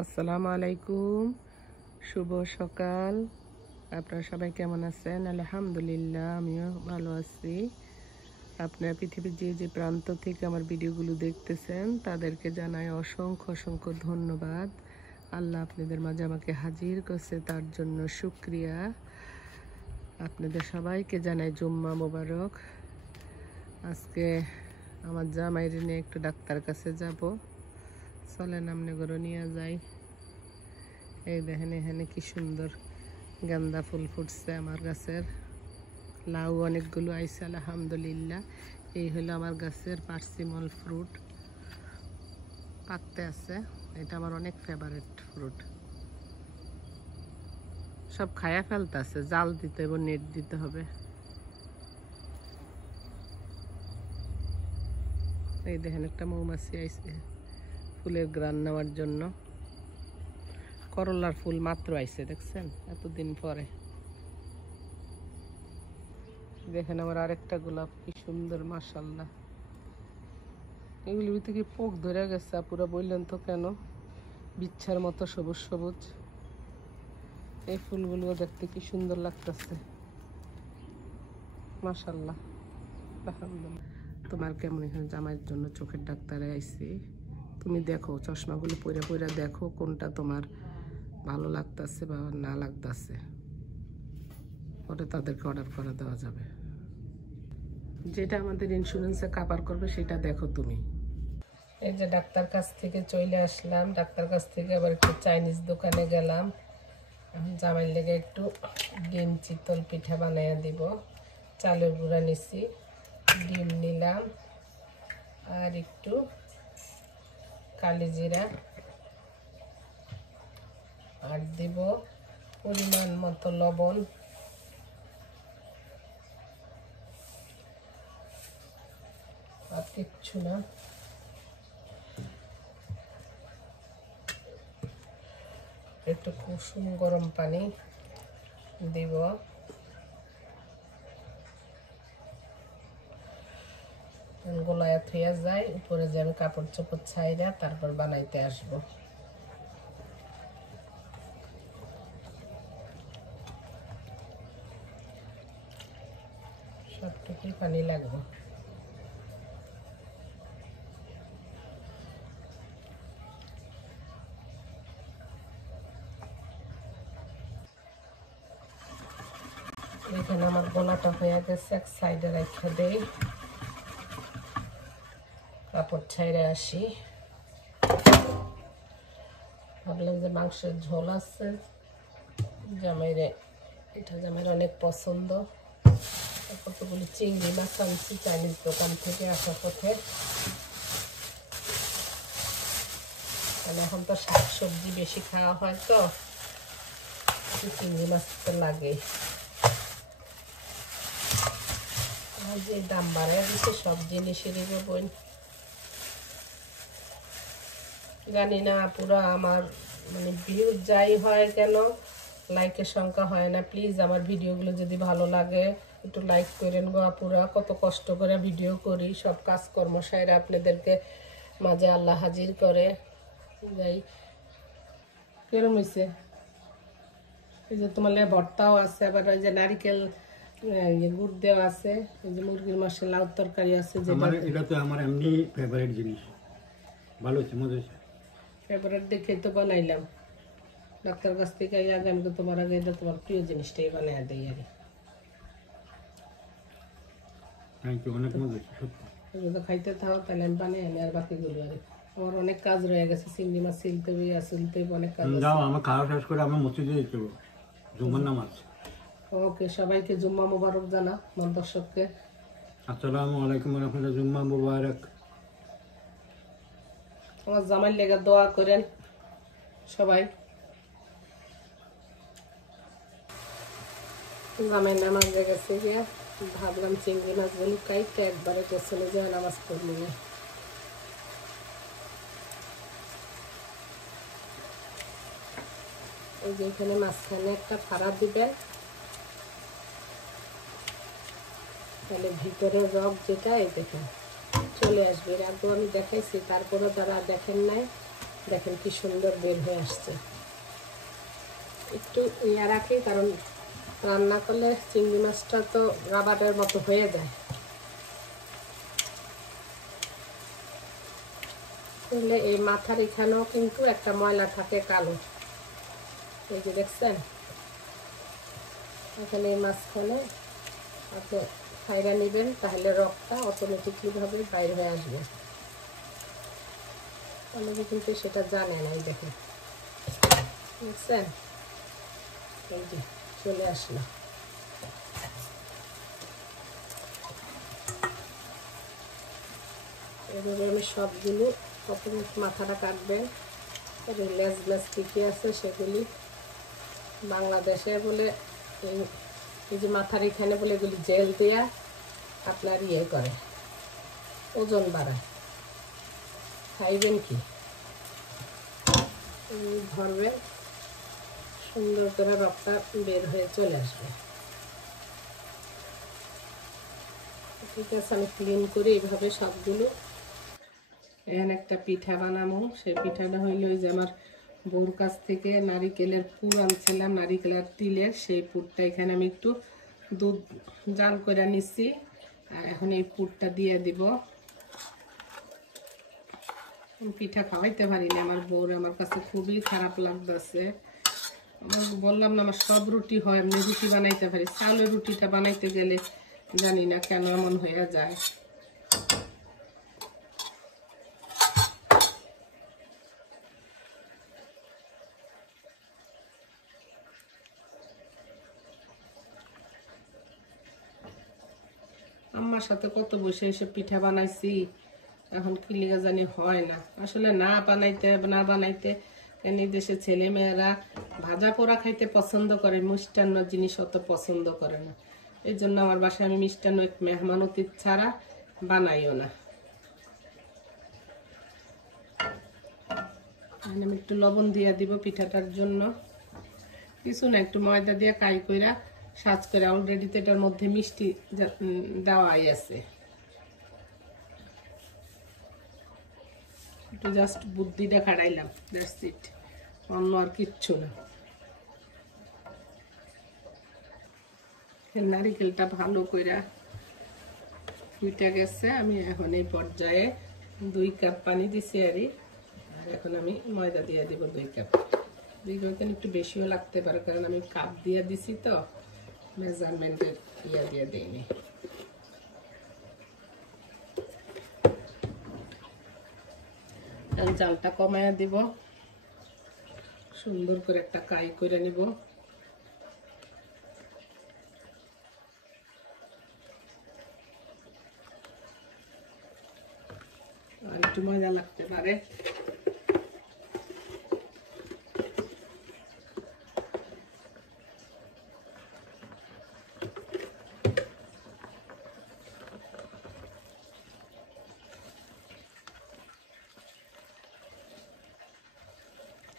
আসসালামু আলাইকুম, শুভ সকাল। আপনারা সবাই কেমন আছেন? আলহামদুলিল্লাহ, আমিও ভালো আছি। আপনারা পৃথিবীর যে প্রান্ত থেকে আমার ভিডিওগুলো দেখতেছেন তাদেরকে জানাই অসংখ্য অসংখ্য ধন্যবাদ। আল্লাহ আপনাদের মাঝে আমাকে হাজির করছে, তার জন্য শুকরিয়া। আপনাদের সবাইকে জানাই জুম্মা মোবারক। আজকে আমার জামাইরে নিয়ে একটু ডাক্তার কাছে যাব, চলেন আমনেগরও নিয়ে যাই। এই দেখেন এখানে কি সুন্দর গাঁদা ফুল ফুটছে আমার গাছের, লাউ অনেকগুলো আইছে আলহামদুলিল্লাহ। এই হলো আমার গাছের পার্সিমল ফ্রুট, পাকতে আছে। এটা আমার অনেক ফেভারিট ফ্রুট। সব খায়া ফেলতে আছে, জাল দিতে এবং নেট দিতে হবে। এই দেখেন একটা মৌমাছি আইছে ফুলের গ্রান নেওয়ার জন্য। করলার ফুল মাত্র আইছে, দেখছেন এতদিন পরে। দেখেন আমার আরেকটা গোলাপ কি সুন্দর, মাশাআল্লাহ। এগুলির ভিতরে কি পোক ধরে গেছে পুরো, বললেন তো কেন? বিচ্ছার মতো সবুজ সবুজ। এই ফুলগুলো দেখতে কি সুন্দর লাগতেছে, মাশাআল্লাহ আলহামদুলিল্লাহ। তোমার কেমন? এখানে জামাইয়ের জন্য চোখের ডাক্তারে আইছি। তুমি দেখো, চশমাগুলো পরে পরে দেখো কোনটা তোমার ভালো লাগতেছে বা না লাগতেছে, ওটা তাদেরকে অর্ডার করে দেওয়া যাবে। যেটা আমাদের ইন্স্যুরেন্সে কাভার করবে সেটা দেখো তুমি। এই যে ডাক্তার কাছ থেকে চলে আসলাম, ডাক্তার কাছ থেকে আবার একটু চাইনিজ দোকানে গেলাম। জামাইয়ের লেগে একটু ডিম চিতল পিঠা বানাইয়া দিব। চালের গুঁড়া নিছি, ডিম নিলাম, আর একটু কালি জিরা, আর দিব পরিমাণ মতো লবণ, আর কিচ্ছু না। একটু কুসুম গরম পানি দিব। গোলায় থুয়া যায়, উপরে যে আমি কাপড় চোপড় ছাইরা তারপর বানাইতে আসবো। সবটুকুই পানি লাগবে। এখানে আমার গোলাটা হয়ে গেছে, এক সাইডে রেখে দেই, কাপড় ছাইরে আসি। ভাবলাম যে মাংসের ঝোল আছে, জামাইরে এটা জামাইয়ের অনেক পছন্দ। কতগুলি চিংড়ি মাছ আনছি চাইনিজ দোকান থেকে আসার পথে। এখন তো শাক সবজি বেশি খাওয়া হয়, তো চিংড়ি মাছ তো লাগে। আর যে দাম বাড়ায় দিচ্ছে সব জিনিসেরই বোন, জানি না পুরো আমার মানে ভিউ যাই হয় কেন লাইকের সংখ্যা হয় না। প্লিজ আমার ভিডিওগুলো যদি ভালো লাগে একটু লাইক করেন গো আপুরা। কত কষ্ট করে ভিডিও করি, সব কাজকর্ম সাইরা আপনাদেরকে মাঝে আল্লাহ হাজির করে যাই। কেরম হয়েছে? এই যে তোমার ভর্তাও আছে, আবার ওই যে নারিকেল গুড় দেওয়া আছে, এই যে মুরগির মাংসের লাউ তরকারি আছে। এটা তো আমার এমনি ফেভারিট জিনিস, ভালো হয়েছে, মজা হয়েছে। ফেভারিট দেখে তো বানাইলাম। ডাক্তার কাছ থেকে আগে আমি তো তোমার আগে এটা তোমার প্রিয় জিনিসটাই বানাই দিই আগে। থ্যাংক ইউ, অনেক মজা হয়েছে সত্যি। যদি খাইতে থাও তাহলে আমি বানিয়ে আনি, আর বাকিগুলো আর আমার অনেক কাজ রয়ে গেছে। চিংড়ি মাছ সিলতে আসলতে অনেক কাজ। যাও, আমার খাওয়া শেষ করে আমার মসজিদে যেতে হবে, জুম্মার নামাজ। ওকে, সবাইকে জুম্মা মোবারক জানা আমার দর্শককে। আসসালামু আলাইকুম ওয়া রাহমাতুল্লাহ, জুম্মা মুবারক। আমার জামাইয়ের লেগে দোয়া করেন সবাই। জামাই নামাজ গেছে গিয়া, ভাবলাম চিংড়ি মাছগুলো কাইতে একবারে চলে যাওয়া নামাজ পড়লি। এই যে এখানে মাঝখানে একটা ফাড়া দিবেন, তাহলে ভিতরের রগ যেটা এই দেখেন চলে আসবে। এর আগেও আমি দেখাইছি, তারপরে যারা দেখেন নাই দেখেন কি সুন্দর বের হয়ে আসছে। একটু ইয়া রাখি, কারণ রান্না করলে চিংড়ি মাছটা তো রাবারের মতো হয়ে যায়। তাহলে এই মাথার এখানেও কিন্তু একটা ময়লা থাকে কালো, এই যে দেখছেন। এখানে এই মাঝখানে আপনি খাইরা নেবেন, তাহলে রক্তটা অটোমেটিকলি ভাবে বাইরে হয়ে আসবে। অনেকে কিন্তু সেটা জানে না। এই দেখেন, দেখছেন, এই যে চলে আসলো। এভাবে আমি সবগুলো প্রথমে মাথাটা কাটবেন, লেজ লেজ কী আছে সেগুলি বাংলাদেশে বলে এই যে মাথার এখানে বলে এগুলি জেল দেয়া আপনার ইয়ে করে, ওজন বাড়ায়। খাইবেন কি, ধরবেন, সুন্দর করে রক্তটা বের হয়ে চলে আসবে। ঠিক আছে, আমি ক্লিন করে এইভাবে সবগুলো। এখানে একটা পিঠা বানাবো। সেই পিঠাটা হইল ওই যে আমার বউর কাছ থেকে নারিকেলের পুর আনছিলাম, নারিকেলের তিলের, সেই পুরটা এখানে আমি একটু দুধ জাল করে নিচ্ছি। আর এখন এই পুরটা দিয়ে দিব। পিঠা খাওয়াইতে পারি না আমার বউর, আমার কাছে খুবই খারাপ লাগতেছে। বললাম না, আমার সব রুটি হয়, এমনি রুটি বানাইতে পারি, চালের রুটিটা বানাইতে গেলে জানি না কেন এমন হয়ে যায়। আম্মার সাথে কত বসে এসে পিঠা বানাইছি, এখন কি লিগা জানি হয় না। আসলে না বানাইতে কেন দেশে ছেলে মেয়েরা ভাজা পোড়া খাইতে পছন্দ করে, মিষ্টান্ন জিনিস অত পছন্দ করে না। এই জন্য আমার বাসায় আমি মিষ্টান্ন মেহমান অতিথি ছাড়া বানাইও না। আমি একটু লবণ দিয়ে দিব পিঠাটার জন্য, কিছু না, একটু ময়দা দিয়ে কাই কইরা সাজ করে। অলরেডি তো এটার মধ্যে মিষ্টি দেওয়াই আছে, একটু জাস্ট বুদ্ধিটা খাড়াইলাম, দ্যাটস ইট, অন্য আর কিচ্ছু না। নারিকেলটা ভালো কইরা ফুটে গেছে। আমি এখন এই পর্যায়ে 2 কাপ পানি দিছি আর এখন আমি ময়দা দিয়ে দিব 2 কাপ। 2 কাপ একটু বেশিও লাগতে পারে, কারণ আমি কাপ দিয়ে দিছি তো, মেজারমেন্টের ইয়া দিয়ে দিইনি। জালটা কমায়া দিব, সুন্দর করে একটা কাই করে নিব। আর একটু মজা লাগতে পারে।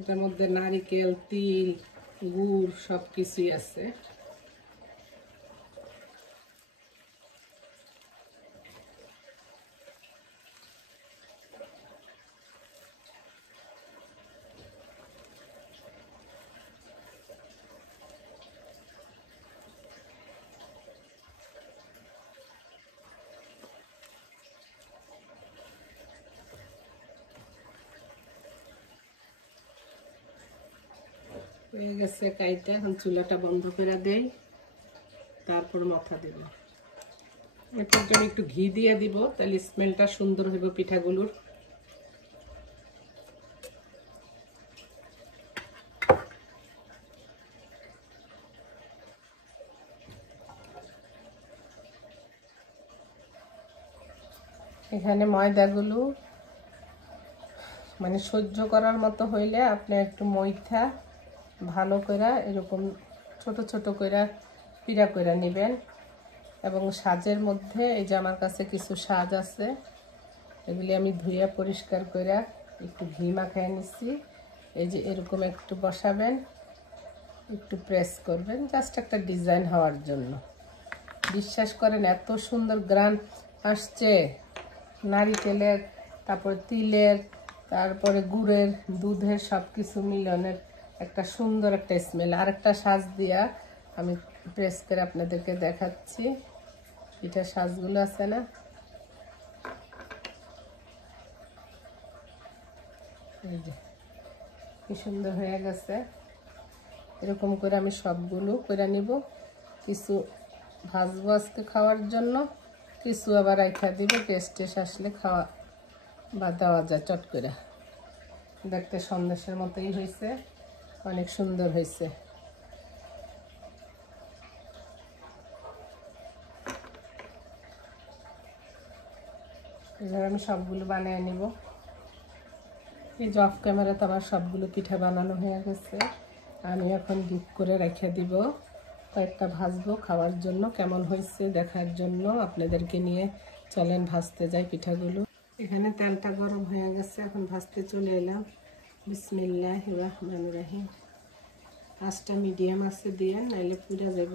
এটার মধ্যে নারিকেল, তিল, গুড় সব কিছুই আছে। হয়ে গেছে কাইটা, এখন চুলাটা বন্ধ করে দেই, তারপর মাথা দেব। এটার জন্য একটু ঘি দিয়ে দিব, তাহলে স্মেলটা সুন্দর হইব পিঠাগুলোর। এখানে ময়দাগুলো মানে সহ্য করার মতো হইলে আপনি একটু ময়দা ভালো করে এরকম ছোট ছোট করে পিড়া করে নেবেন। এবং সাজের মধ্যে এই যে আমার কাছে কিছু সাজ আছে, এগুলি আমি ধুয়ে পরিষ্কার করে একটু ঘি মাখায় নিচ্ছি। এই যে এরকম একটু বসাবেন, একটু প্রেস করবেন, জাস্ট একটা ডিজাইন হওয়ার জন্য। বিশ্বাস করেন এত সুন্দর গ্রান আসছে নারিকেলের, তারপর তিলের, তারপরে গুড়ের দুধের সব কিছু মিলনের একটা সুন্দর একটা স্মেল। আর একটা সাজ দিয়া আমি প্রেস করে আপনাদেরকে দেখাচ্ছি। পিঠার সাজগুলো আছে না, এই যে কি সুন্দর হয়ে গেছে। এরকম করে আমি সবগুলো করে নিব। কিছু ভাজবো আজকে খাওয়ার জন্য, কিছু আবার রাখা দিব টেস্ট আসলে খাওয়া বা দেওয়া যায় চট করে। দেখতে সন্দেশের মতোই হয়েছে, অনেক সুন্দর হয়েছে। এবার আমি সবগুলো বানিয়ে নিব। এই যে অফ ক্যামেরাতে আমার সবগুলো পিঠা বানানো হয়ে গেছে। আমি এখন ডিপ করে রেখে দিব, কয়েকটা ভাজবো খাওয়ার জন্য, কেমন হয়েছে দেখার জন্য। আপনাদেরকে নিয়ে চলেন ভাজতে যাই পিঠাগুলো। এখানে তেলটা গরম হয়ে গেছে, এখন ভাজতে চলে এলাম। বিসমিল্লাহির রহমানির রহিম। আঁচটা মিডিয়াম আছে দিয়ে, নাইলে পুড়ে যাব।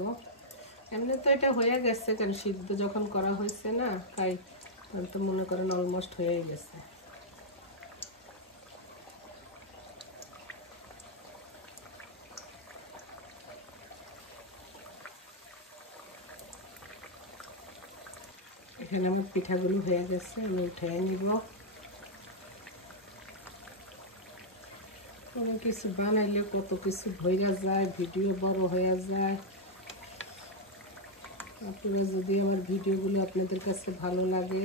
এমনি তো এটা হয়ে গেছে, কারণ সিদ্ধ যখন করা হয়েছে না তাই তো মনে করেন অলমোস্ট হয়েই গেছে। এখানে আমার পিঠাগুলো হয়ে গেছে, আমি উঠিয়ে নিব। কোনো কিছু বানাইলে কত কিছু ভইরা যায়, ভিডিও বড় হয়ে যায়। আপনারা যদি আমার ভিডিওগুলো আপনাদের কাছে ভালো লাগে,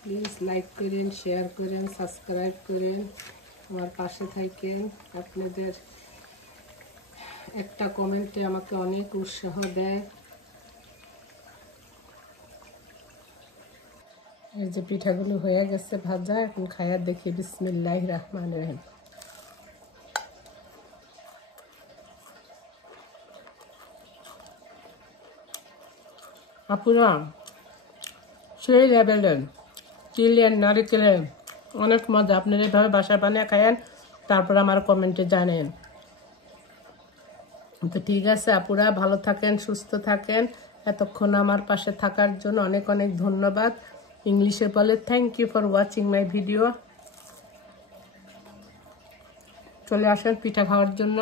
প্লিজ লাইক করেন, শেয়ার করেন, সাবস্ক্রাইব করেন, আমার পাশে থাকেন। আপনাদের একটা কমেন্টে আমাকে অনেক উৎসাহ দেয়। এই যে পিঠাগুলো হয়ে গেছে ভাজা, এখন খায়া দেখি। বিসমিল্লাহির রহমানির রহিম। আপুরা সেই লেভেলের চিলি আর নারিকেলের অনেক মজা। আপনারা এইভাবে বাসায় বানিয়ে খায়েন, তারপর আমার কমেন্টে জানেন। তো ঠিক আছে আপুরা, ভালো থাকেন, সুস্থ থাকেন। এতক্ষণ আমার পাশে থাকার জন্য অনেক অনেক ধন্যবাদ। ইংলিশে বলে thank you for watching my video. চলে আসেন পিঠা খাওয়ার জন্য।